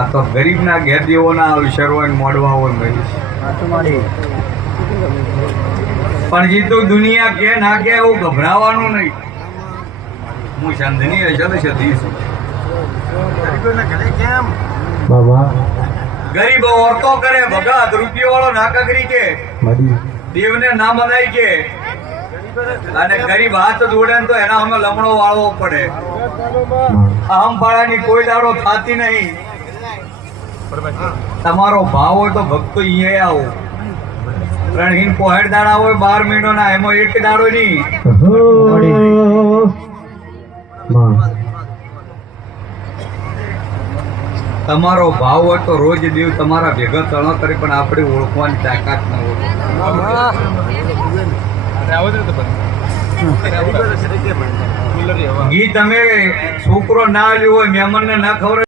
આ તો ગરીબના ઘેર દેવોના અવસરોને મોડવા હોય મહેશ. પણ જીતું દુનિયા કે ના કે એવું ગભરાવાનું નહીં. હું ચાંદની અચલ સતી છું. ગરીબ ઓરતો કરે ભગત, રૂપિયો વાળો નાકગરી કે દેવને ના મનાય કે, અને ગરીબ હાથ જોડે તો એના અમે લમણો વાળવો પડે. આમ પાડાની કોઈ દાડો થતી નહીં. તમારો ભાવ હોય તો ભક્તો અહીંયા આવો. રણહીન પોહેડ દાડા હોય 12 મહિનોના, એમાં એક દાડો નહીં. તમારો ભાવ હોય તો રોજ દેવ તમારા ભેગા તણો કરે, પણ આપણે ઓળખવાની તાકાત ન હોય. ગીત અમે છોકરો ના આવ્યો હોય, મહેમાનને ના ખબર